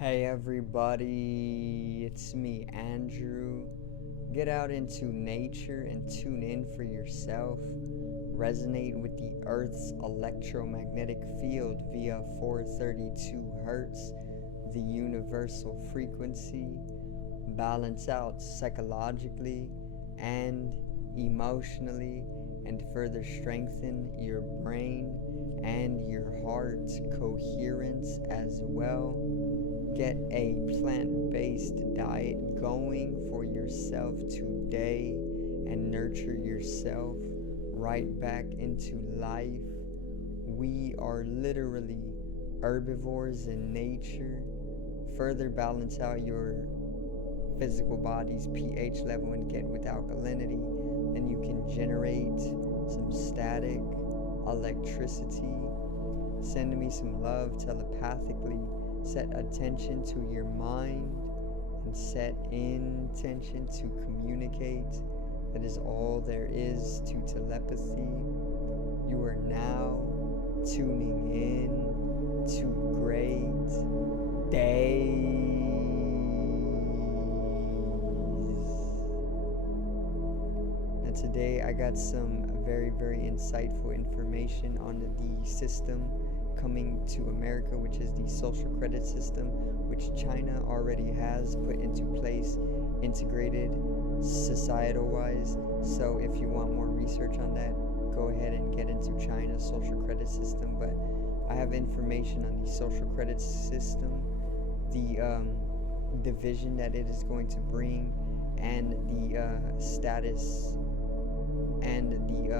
Hey everybody, it's me, Andrew. Get out into nature and tune in for yourself. Resonate with the Earth's electromagnetic field via 432 Hertz, the universal frequency. Balance out psychologically and emotionally, and further strengthen your brain and your heart coherence as well. Get a plant-based diet going for yourself today and nurture yourself right back into life. We are literally herbivores in nature. Further balance out your physical body's pH level and get with alkalinity, then you can generate some static electricity. Send me some love telepathically. Set attention to your mind and set intention to communicate. That is all there is to telepathy. You are now tuning in to great days. And today I got some very insightful information on the system coming to America, which is the social credit system, which China already has put into place, integrated societal wise. So if you want more research on that, go ahead and get into China's social credit system. But I have information on the social credit system, the division that it is going to bring, and the status and the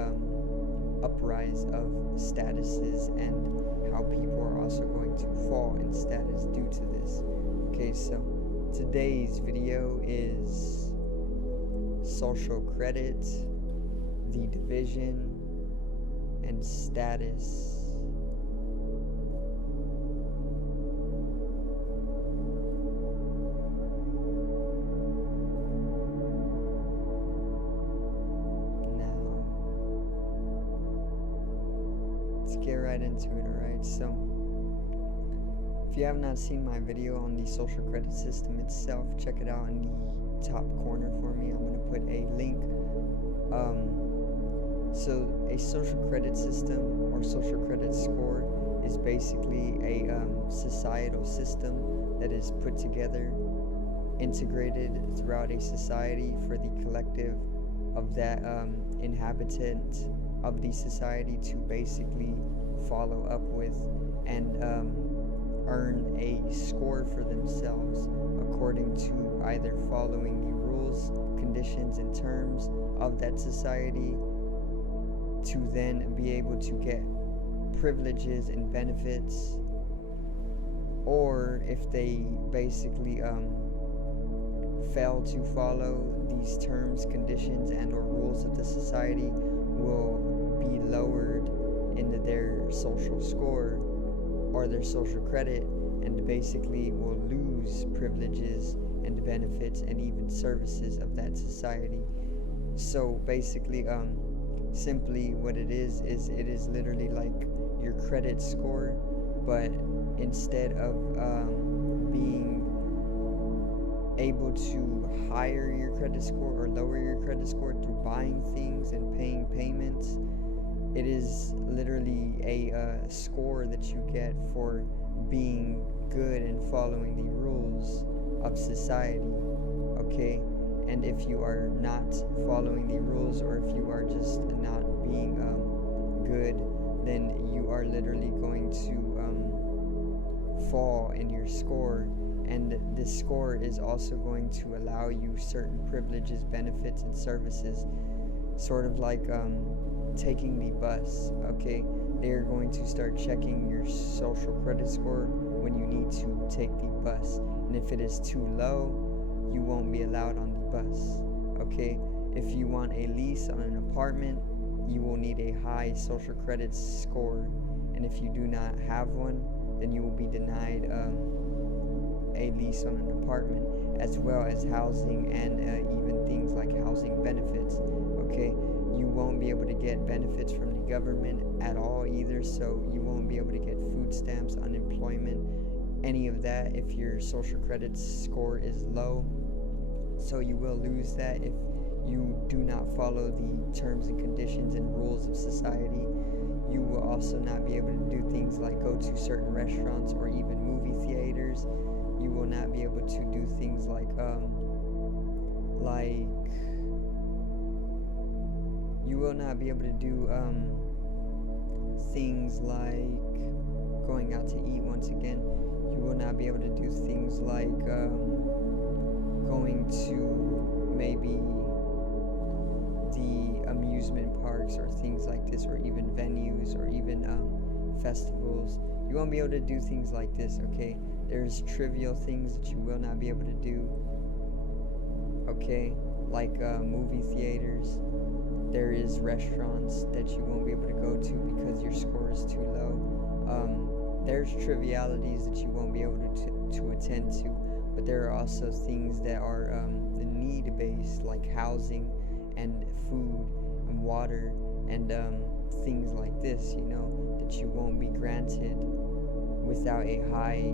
uprise of statuses, and how people are also going to fall in status due to this. Okay, so today's video is social credit, the division, and status. Get right into it. Alright, so if you have not seen my video on the social credit system itself, check it out in the top corner for me. I'm going to put a link. So a social credit system or social credit score is basically a societal system that is put together, integrated throughout a society for the collective of that inhabitant of the society to basically follow up with and earn a score for themselves according to either following the rules, conditions, and terms of that society, to then be able to get privileges and benefits, or if they basically fail to follow these terms, conditions, and or rules of the society, will be lowered in their social score or their social credit, and basically will lose privileges and benefits and even services of that society. So basically, simply what it is it is literally like your credit score, but instead of being able to higher your credit score or lower your credit score through buying things and paying payments, it is literally a score that you get for being good and following the rules of society. Okay, and if you are not following the rules, or if you are just not being good, then you are literally going to fall in your score. And this score is also going to allow you certain privileges, benefits, and services, sort of like taking the bus. Okay, they are going to start checking your social credit score when you need to take the bus, and if it is too low, you won't be allowed on the bus. Okay, if you want a lease on an apartment, you will need a high social credit score, and if you do not have one, then you will be denied a lease on an apartment, as well as housing and even things like housing benefits. Okay, you won't be able to get benefits from the government at all either, so you won't be able to get food stamps, unemployment, any of that if your social credit score is low. So you will lose that if you do not follow the terms and conditions and rules of society. You will also not be able to do things like go to certain restaurants or even movie theaters. You will not be able to do things like you will not be able to do things like going out to eat. Once again, you will not be able to do things like going to maybe the amusement parks or things like this, or even venues, or even festivals. You won't be able to do things like this, okay? There's trivial things that you will not be able to do, okay? Like movie theaters. There is restaurants that you won't be able to go to because your score is too low. There's trivialities that you won't be able to attend to, but there are also things that are need-based, like housing and food and water and things like this, that you won't be granted without a high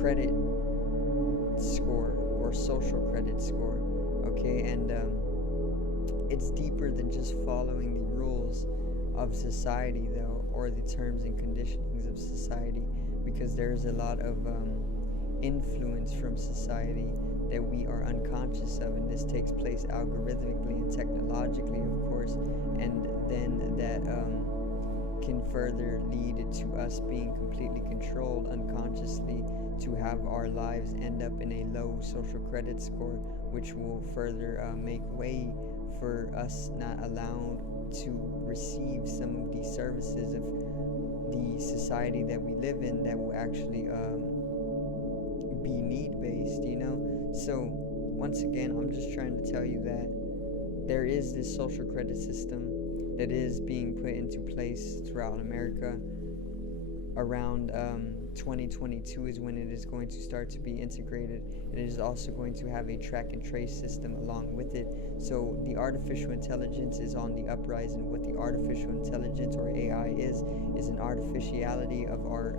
credit score or social credit score, okay? And it's deeper than just following the rules of society, though, or the terms and conditionings of society, because there's a lot of influence from society that we are unconscious of, and this takes place algorithmically and technologically, of course, and then that can further lead to us being completely controlled unconsciously to have our lives end up in a low social credit score, which will further make way for us not allowed to receive some of the services of the society that we live in that will actually be need-based, So once again, I'm just trying to tell you that there is this social credit system that is being put into place throughout America. Around 2022 is when it is going to start to be integrated. It is also going to have a track and trace system along with it. So the artificial intelligence is on the uprising. What the artificial intelligence, or AI, is an artificiality of our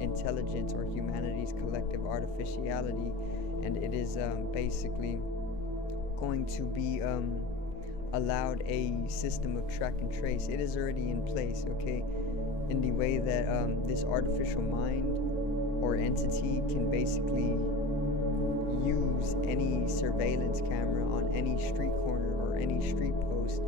intelligence, or humanity's collective artificiality, and it is basically going to be allowed a system of track and trace. It is already in place, okay, in the way that this artificial mind or entity can basically use any surveillance camera on any street corner or any street post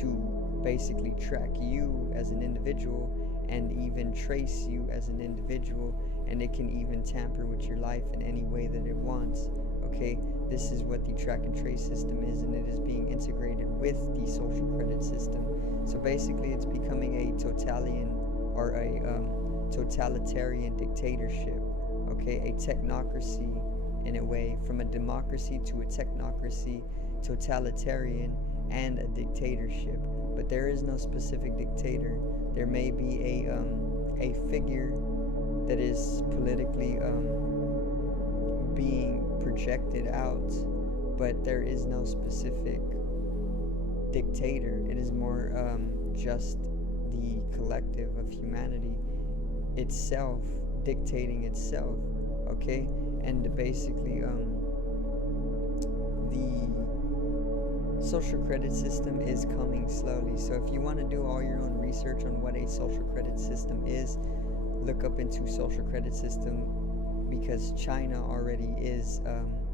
to basically track you as an individual and even trace you as an individual, and it can even tamper with your life in any way that it wants, okay? This is what the track and trace system is, and it is being integrated with the social credit system. So basically it's becoming a totalitarian dictatorship, okay? A technocracy, in a way, from a democracy to a technocracy, totalitarian, and a dictatorship. But there is no specific dictator. There may be a figure that is politically being projected out, but there is no specific dictator. It is more just the collective of humanity itself dictating itself, okay? And basically the social credit system is coming slowly. So if you want to do all your own research on what a social credit system is, look up into social credit system, because China already is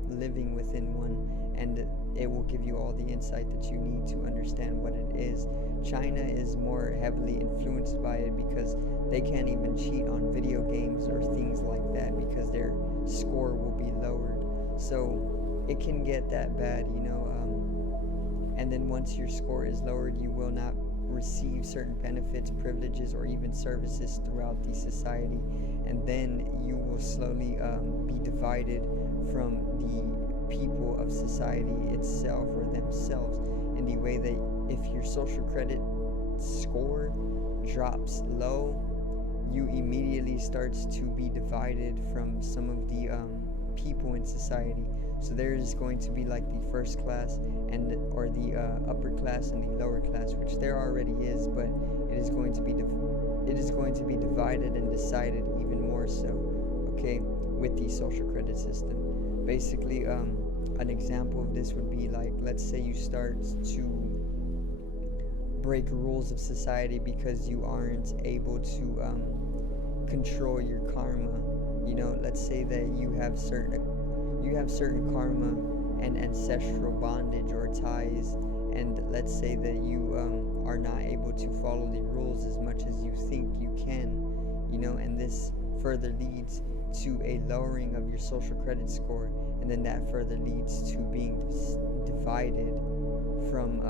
living within one, and it will give you all the insight that you need to understand what it is. China is more heavily influenced by it because they can't even cheat on video games or things like that, because their score will be lowered. So it can get that bad, and then once your score is lowered, you will not receive certain benefits, privileges, or even services throughout the society, and then you will slowly be divided from the people of society itself, or themselves, in the way that if your social credit score drops low, you immediately starts to be divided from some of the people in society. So there is going to be like the first class or the upper class and the lower class, which there already is, but it is going to be divided and decided even more so. okay, with the social credit system. Basically, an example of this would be like, let's say you start to break rules of society because you aren't able to control your karma. You know, let's say that you have certain karma and ancestral bondage or ties, and let's say that you are not able to follow the rules as much as you think you can, you know, and this further leads to a lowering of your social credit score, and then that further leads to being divided from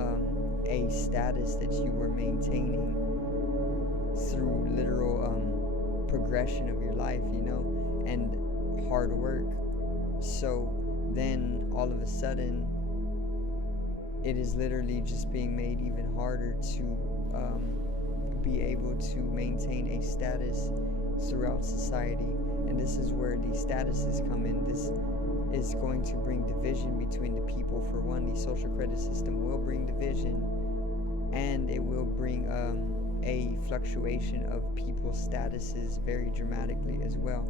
a status that you were maintaining through literal progression of your life, you know, and hard work. So then all of a sudden, it is literally just being made even harder to be able to maintain a status throughout society. And this is where the statuses come in. This is going to bring division between the people. For one, the social credit system will bring division, and it will bring a fluctuation of people's statuses very dramatically as well.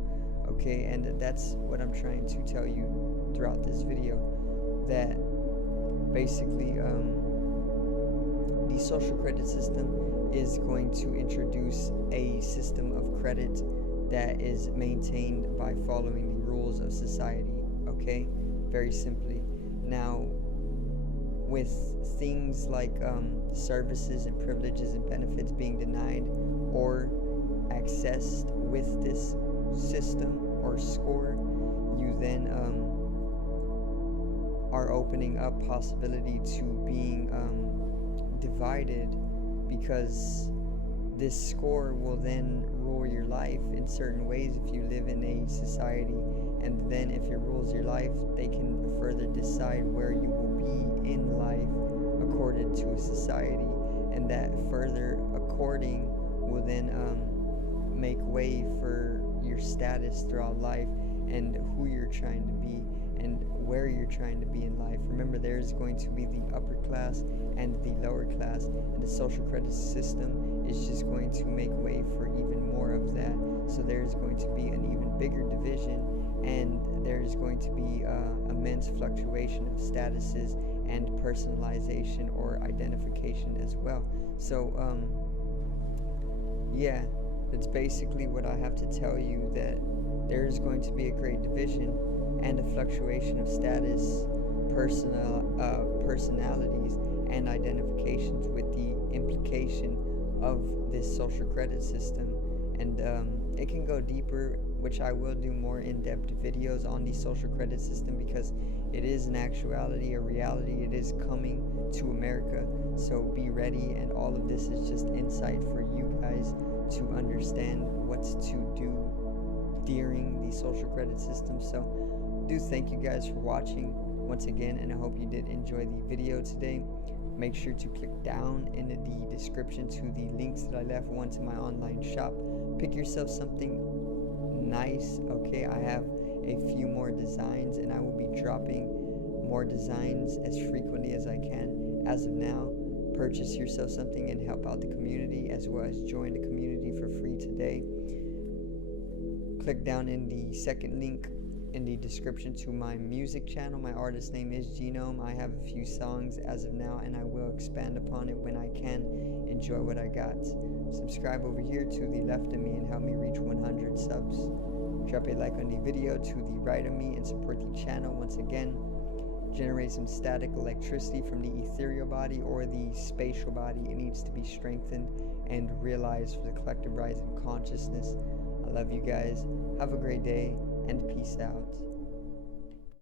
Okay, and that's what I'm trying to tell you throughout this video, that basically the social credit system is going to introduce a system of credit that is maintained by following the rules of society. Okay, very simply. Now, with things like services and privileges and benefits being denied or accessed with this system or score, you then are opening up possibility to being divided, because this score will then rule your life in certain ways if you live in a society, and then if it rules your life, they can further decide where you will be in life according to a society, and that further according will then make way for your status throughout life and who you're trying to be and where you're trying to be in life. Remember, there's going to be the upper class and the lower class, and the social credit system is just going to make way for even more of that. So there's going to be an even bigger division, and there's going to be immense fluctuation of statuses and personalization or identification as well. So yeah, that's basically what I have to tell you, that there's going to be a great division and a fluctuation of status, personalities, and identifications, with the implication of this social credit system. And it can go deeper, which I will do more in-depth videos on the social credit system, because it is an actuality, a reality. It is coming to America, so be ready. And all of this is just insight for you guys to understand what to do during the social credit system. So do thank you guys for watching once again, and I hope you did enjoy the video today. Make sure to click down in the description to the links that I left, one to my online shop. Pick yourself something nice. Okay, I have a few more designs, and I will be dropping more designs as frequently as I can. As of now, purchase yourself something and help out the community, as well as join the community for free today. Click down in the second link in the description to my music channel. My artist name is Genome. I have a few songs as of now, and I will expand upon it when I can. Enjoy what I got. Subscribe over here to the left of me and help me reach 100 subs. Drop a like on the video to the right of me and support the channel once again. Generate some static electricity from the ethereal body or the spatial body. It needs to be strengthened and realized for the collective rise in consciousness. I love you guys. Have a great day, and peace out.